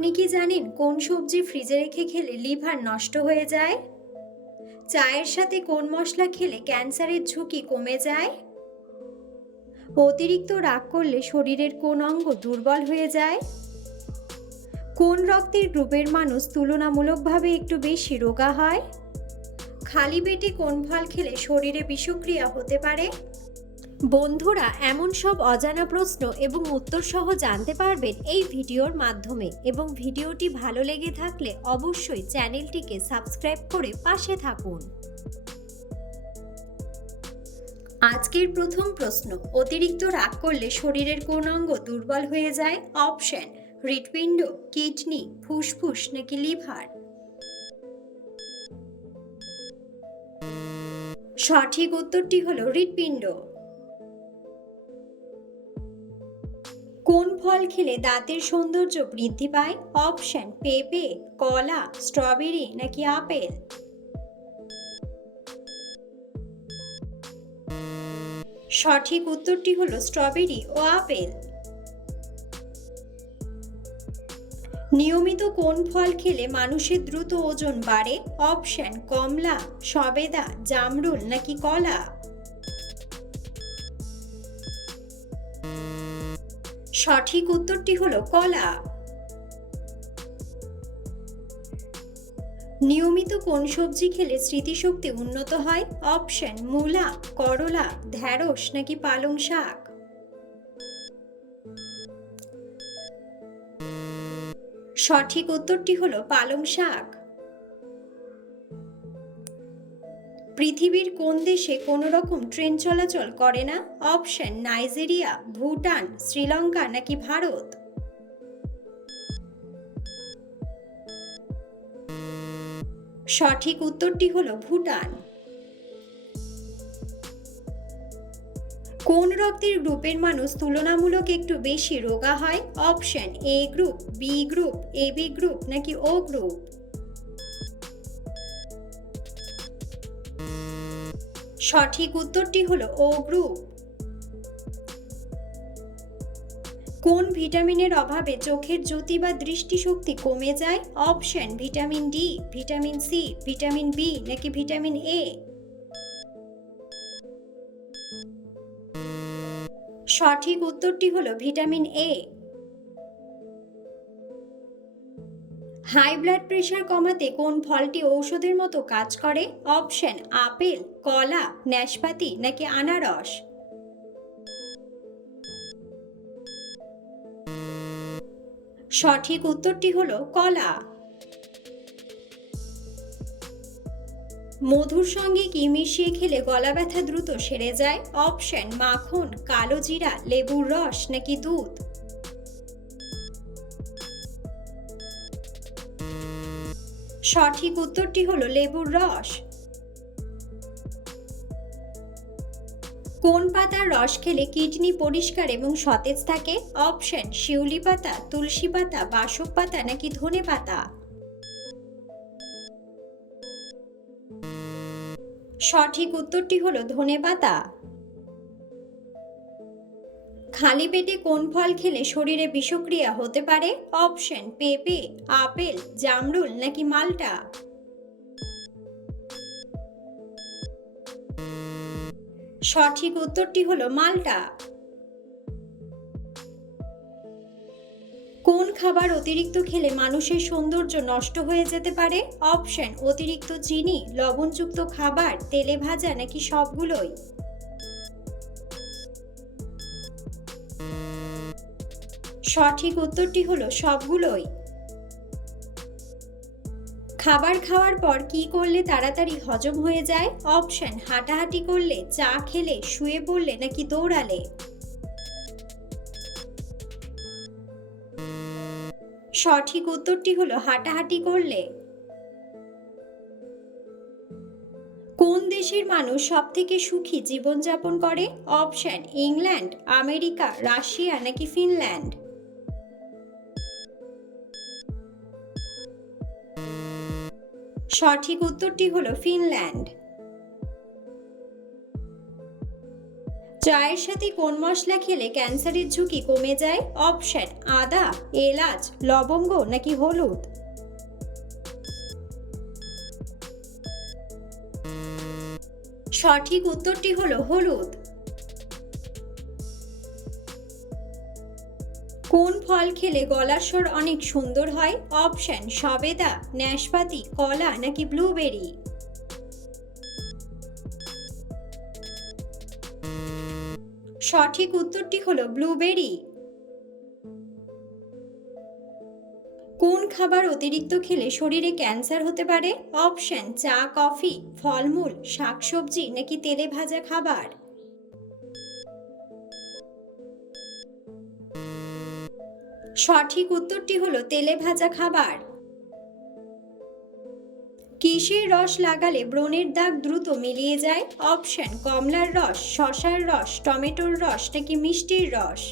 আপনি কি জানেন কোন সবজি ফ্রিজে রেখে খেলে লিভার নষ্ট হয়ে যায়? চায়ের সাথে কোন মশলা খেলে ক্যান্সারের ঝুঁকি কমে যায়? অতিরিক্ত রাগ করলে শরীরের কোন অঙ্গ দুর্বল হয়ে যায়? কোন রক্তের গ্রুপের মানুষ তুলনামূলকভাবে একটু বেশি রোগা হয়? খালি পেটে কোন ফল খেলে শরীরে বিষক্রিয়া হতে পারে? বন্ধুরা, এমন সব অজানা প্রশ্ন এবং উত্তর সহ জানতে পারবেন এই ভিডিওর মাধ্যমে, এবং ভিডিওটি ভালো লেগে থাকলে অবশ্যই চ্যানেলটিকে সাবস্ক্রাইব করে পাশে থাকুন। আজকের প্রথম প্রশ্ন, অতিরিক্ত রাগ করলে শরীরের কোন অঙ্গ দুর্বল হয়ে যায়? অপশন: হৃৎপিণ্ড, কিডনি, ফুসফুস নাকি লিভার? সঠিক উত্তরটি হলো হৃৎপিণ্ড। কোন ফল খেলে দাঁতের সৌন্দর্য বৃদ্ধি পায়? অপশন: পেঁপে, কলা, স্ট্রবেরি নাকি আপেল? সঠিক উত্তরটি হলো স্ট্রবেরি ও আপেল। নিয়মিত কোন ফল খেলে মানুষের দ্রুত ওজন বাড়ে? অপশন: কমলা, সবেদা, জামরুল নাকি কলা? সঠিক উত্তরটি হলো কলা। নিয়মিত কোন সবজি খেলে স্মৃতিশক্তি উন্নত হয়? অপশন: মূলা, করলা, ঢ্যাঁড়স নাকি পালং শাক? সঠিক উত্তরটি হলো পালং শাক। পৃথিবীর কোন দেশে কোনো রকম ট্রেন চলাচল করে না? অপশন: নাইজেরিয়া, ভুটান, শ্রীলঙ্কা নাকি ভারত? সঠিক উত্তরটি হলো ভুটান। কোন রক্তের গ্রুপের মানুষ তুলনামূলক একটু বেশি রোগা হয়? Option: A group, B group, AB group নাকি ও গ্রুপ? সঠিক উত্তরটি হলো ও গ্রুপ। কোন ভিটামিনের অভাবে চোখের জ্যোতি বা দৃষ্টিশক্তি কমে যায়? Option: vitamin D, vitamin C, vitamin B নাকি ভিটামিন এ? সঠিক উত্তরটি হলো vitamin A. High blood pressure কমাতে কোন ফলটি ঔষধের মতো কাজ করে? অপশন: আপেল, কলা, নাশপাতি নাকি আনারস? সঠিক উত্তরটি হলো কলা। মধুর সঙ্গে কি মিশিয়ে খেলে গলা ব্যথা দ্রুত সেরে যায়? অপশন: মাখন, কালো জিরা, লেবুর রস নাকি দুধ? সঠিক উত্তরটি হলো লেবুর রস। কোন পাতার রস খেলে কিডনি পরিষ্কার এবং সতেজ থাকে? অপশন: শিউলি পাতা, তুলসী পাতা, বাসক পাতা নাকি ধনে পাতা? সঠিক উত্তরটি হলো ধনে পাতা। খালি পেটে কোন ফল খেলে শরীরে বিষক্রিয়া হতে পারে? অপশন: পেঁপে, আপেল, জামরুল নাকি মাল্টা? সঠিক উত্তরটি হলো মাল্টা। কোন খাবার অতিরিক্ত খেলে মানুষের সৌন্দর্য নষ্ট হয়ে যেতে পারে? অপশন: অতিরিক্ত চিনি, লবণযুক্ত খাবার, তেলে ভাজা নাকি সবগুলোই? সঠিক উত্তরটি হলো সবগুলোই। খাবার খাওয়ার পর কি করলে তাড়াতাড়ি হজম হয়ে যায়? অপশন: হাঁটাহাঁটি করলে, চা খেলে, শুয়ে পড়লে নাকি দৌড়ালে? সঠিক উত্তরটি হলো হাঁটাহাঁটি করলে। কোন দেশের মানুষ সবথেকে সুখী জীবনযাপন করে? অপশন: ইংল্যান্ড, আমেরিকা, রাশিয়া নাকি ফিনল্যান্ড? সঠিক উত্তরটি হলো ফিনল্যান্ড। চায়ের সাথে কোন মশলা খেলে ক্যান্সারের ঝুঁকি কমে যায়? অপশন: আদা, এলাচ, লবঙ্গ নাকি হলুদ। সঠিক উত্তরটি হলো হলুদ। কোন ফল খেলে গলার স্বর অনেক সুন্দর হয়? অপশন: সবেদা, নাশপাতি, কলা নাকি ব্লুবেরি। সঠিক উত্তরটি হলো ব্লুবেরি। কোন খাবার অতিরিক্ত খেলে শরীরে ক্যান্সার হতে পারে? অপশন: চা, কফি, ফলমূল, শাকসবজি নাকি তেলে ভাজা খাবার। সঠিক উত্তরটি হলো তেলে ভাজা খাবার। কিসের রস লাগালে ব্রণের দাগ দ্রুত মিলিয়ে যায়? অপশন: কমলার রস, শসার রস, টমেটোর রস নাকি মিষ্টির রস।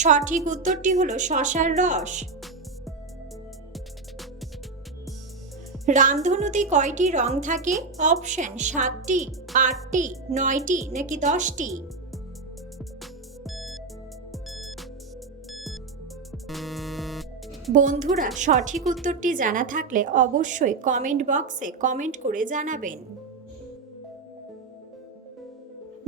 সঠিক উত্তরটি হলো শসার রস। রামধনুতে কয়টি রং থাকে? অপশন: 7টি, 8টি, 9টি নাকি 10টি। বন্ধুরা, সঠিক উত্তরটি জানা থাকলে অবশ্যই কমেন্ট বক্সে কমেন্ট করে জানাবেন।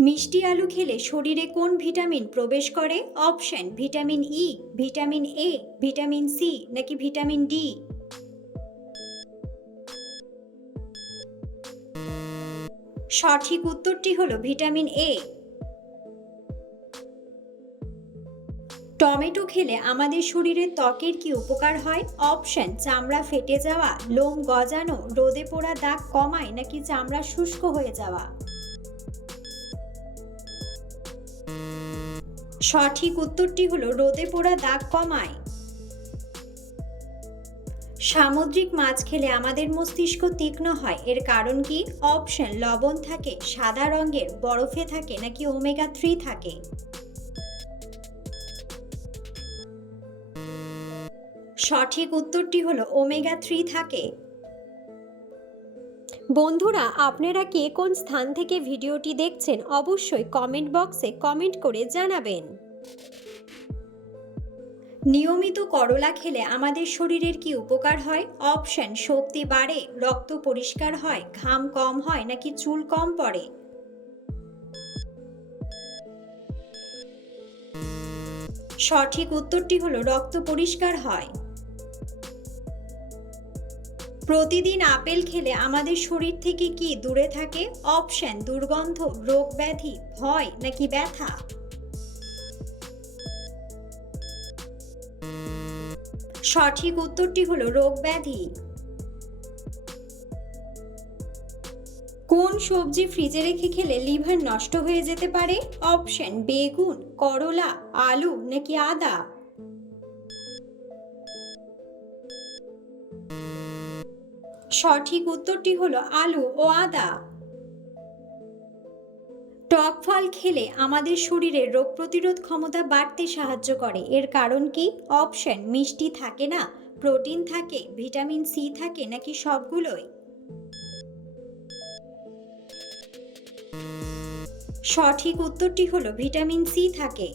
মিষ্টি আলু খেলে শরীরে কোন ভিটামিন প্রবেশ করে? Option: vitamin E, vitamin A, vitamin C নাকি ভিটামিন ডি। সঠিক উত্তরটি হলো ভিটামিন এ। টমেটো খেলে আমাদের শরীরের ত্বকের কি উপকার হয়? অপশন: চামড়া ফেটে যাওয়া, লোম গজানো, রোদে পোড়া দাগ কমায় নাকি চামড়া শুষ্ক হয়ে যাওয়া। সঠিক উত্তরটি হলো রোদে পোড়া দাগ কমায়। সামুদ্রিক মাছ খেলে আমাদের মস্তিষ্ক তীক্ষ্ণ হয়, এর কারণ কি? অপশন: লবণ থাকে, সাদা রঙের, বরফে থাকে নাকি ওমেগা 3 থাকে। সঠিক উত্তরটি হলো ওমেগা 3 থাকে। বন্ধুরা, আপনারা কে কোন স্থান থেকে ভিডিওটি দেখছেন অবশ্যই কমেন্ট বক্সে কমেন্ট করে জানাবেন। নিয়মিত করলা খেলে আমাদের শরীরের কি উপকার হয়? অপশন: শক্তি বাড়ে, রক্ত পরিষ্কার হয়, ঘাম কম হয় নাকি চুল কম পড়ে। সঠিক উত্তরটি হলো রক্ত পরিষ্কার হয়। প্রতিদিন আপেল খেলে আমাদের শরীর থেকে কি দূরে থাকে? অপশন: দুর্গন্ধ, রোগ ব্যাধি, ভয় নাকি ব্যথা। সঠিক উত্তরটি হলো রোগ ব্যাধি। কোন সবজি ফ্রিজে রেখে খেলে লিভার নষ্ট হয়ে যেতে পারে? অপশন: বেগুন, করলা, আলু নাকি আদা। সঠিক উত্তরটি হলো আলু ও আদা। টক ফল খেলে আমাদের শরীরের রোগ প্রতিরোধ ক্ষমতা বাড়তে সাহায্য করে, এর কারণ কি? অপশন: মিষ্টি থাকে না, প্রোটিন থাকে, ভিটামিন সি থাকে নাকি সবগুলোই। সঠিক উত্তরটি হলো ভিটামিন সি থাকে।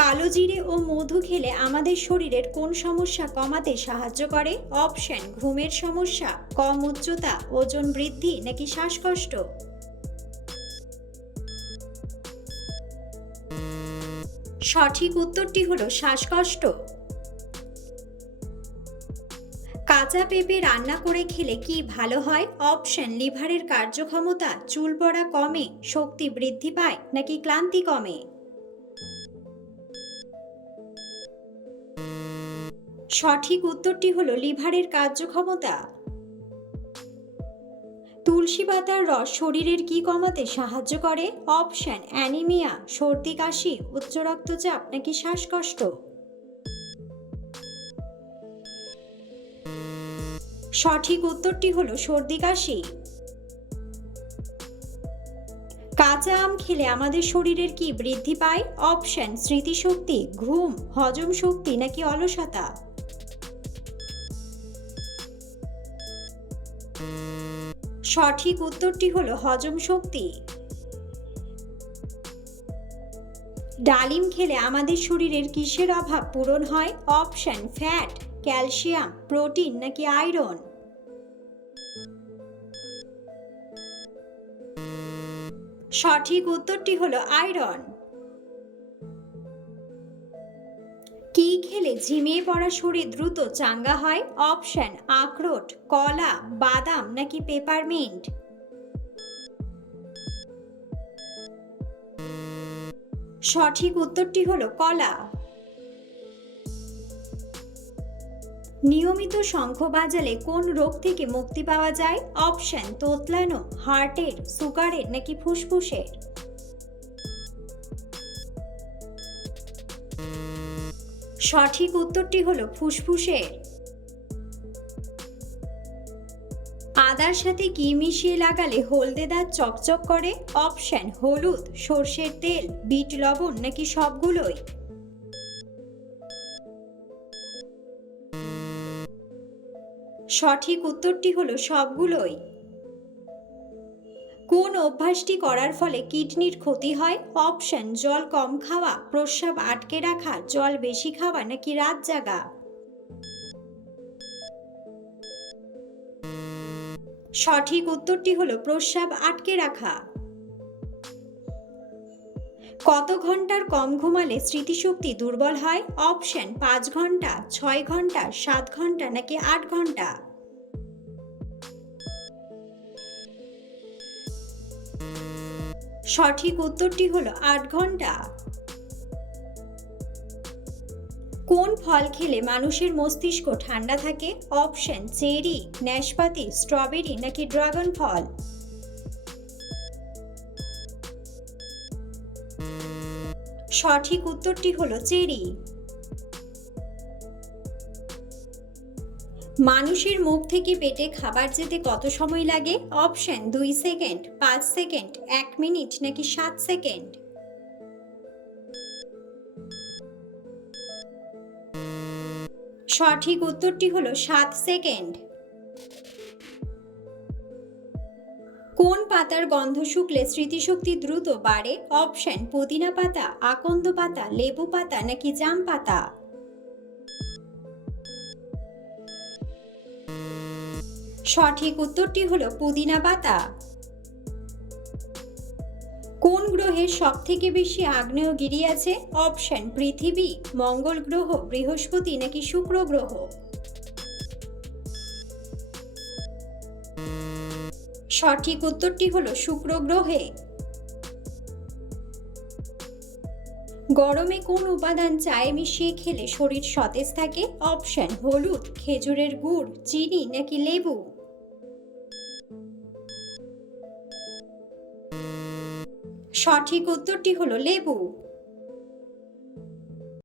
কালো জিরে ও মধু খেলে আমাদের শরীরের কোন সমস্যা কমাতে সাহায্য করে? অপশন: ঘুমের সমস্যা, কম উচ্চতা, ওজন বৃদ্ধি নাকি শ্বাসকষ্ট। সঠিক উত্তরটি হলো শ্বাসকষ্ট। কাঁচা পেঁপে রান্না করে খেলে কি ভালো হয়? অপশন: লিভারের কার্যক্ষমতা, চুল পড়া কমে, শক্তি বৃদ্ধি পায় নাকি ক্লান্তি কমে। সঠিক উত্তরটি হলো লিভারের কার্যক্ষমতা। তুলসী পাতার রস শরীরের কি কমাতে সাহায্য করে? অপশন: অ্যানিমিয়া, সর্দি কাশি, উচ্চ রক্তচাপ নাকি শ্বাসকষ্ট। সঠিক উত্তরটি হলো সর্দি কাশি। কাঁচা আম খেলে আমাদের শরীরের কি বৃদ্ধি পায়? অপশন: স্মৃতিশক্তি, ঘুম, হজম শক্তি নাকি অলসতা। সঠিক উত্তরটি হলো হজম শক্তি। ডালিম খেলে আমাদের শরীরের কিসের অভাব পূরণ হয়? অপশন: ফ্যাট, ক্যালসিয়াম, প্রোটিন নাকি আয়রন। সঠিক উত্তরটি হলো আয়রন। কি খেলে ঝিমিয়ে পড়া শরীর দ্রুত চাঙ্গা হয়? অপশন: আখরোট, কলা, বাদাম নাকি পেপারমিন্ট। সঠিক উত্তরটি হলো কলা। নিয়মিত শঙ্খ বাজালে কোন রোগ থেকে মুক্তি পাওয়া যায়? অপশন: তোতলানো, হার্টের, সুগারের নাকি ফুসফুসের। সঠিক উত্তরটি হলো ফুসফুসের। আদার সাথে কি মিশিয়ে লাগালে হলদে দাঁত চকচক করে? অপশন: হলুদ, সর্ষের তেল, বিট লবণ নাকি সবগুলোই। সঠিক উত্তরটি হলো সবগুলোই। কোন অভ্যাসটি করার ফলে কিডনির ক্ষতি হয়? অপশন: জল কম খাওয়া, প্রস্রাব আটকে রাখা, জল বেশি খাওয়া নাকি রাত জাগা। সঠিক উত্তরটি হলো প্রস্রাব আটকে রাখা। কত ঘন্টার কম ঘুমালে স্মৃতিশক্তি দুর্বল হয়? অপশন: 5 ঘন্টা, 6 ঘন্টা, 7 ঘন্টা নাকি 8 ঘন্টা। সঠিক উত্তরটি হলো 8 ঘন্টা। কোন ফল খেলে মানুষের মস্তিষ্ক ঠান্ডা থাকে? অপশন: চেরি, নাশপাতি, স্ট্রবেরি নাকি ড্রাগন ফল। সঠিক উত্তরটি হলো চেরি। মানুষের মুখ থেকে পেটে খাবার যেতে কত সময় লাগে? অপশন: 2 সেকেন্ড, 5 সেকেন্ড, 1 মিনিট নাকি 7 সেকেন্ড। সঠিক উত্তরটি হলো 7 সেকেন্ড। কোন পাতার গন্ধ শুকলে স্মৃতিশক্তি দ্রুত বাড়ে? অপশন: পুদিনা পাতা, আকন্দ পাতা, লেবু পাতা নাকি জাম পাতা। সঠিক উত্তরটি হলো পুদিনা পাতা। কোন গ্রহের সবথেকে বেশি আগ্নেয়গিরি আছে? অপশন: পৃথিবী, মঙ্গল গ্রহ, বৃহস্পতি নাকি শুক্র গ্রহ। সঠিক উত্তরটি হলো শুক্র গ্রহে। গরমে কোন উপাদান চায়ে মিশিয়ে খেলে শরীর সতেজ থাকে? অপশন: হলুদ, খেজুরের গুড়, চিনি নাকি লেবু। সঠিক উত্তরটি হলো লেবু।